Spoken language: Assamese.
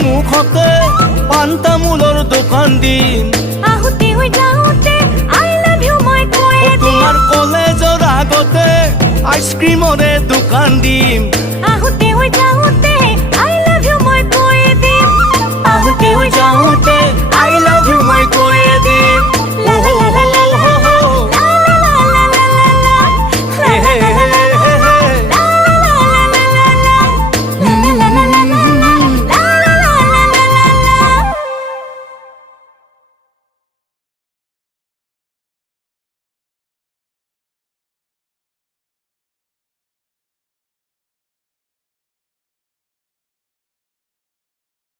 সন্মুখতে পাণ তামোলৰ দোকান দিম আহোঁতে হৈ যাওঁতে I love you মই কৈয়ে দিম তোমাৰ কলেজৰ আগতে আইচক্ৰীমৰে দোকান দিম আহোঁতে হৈ যাওঁতে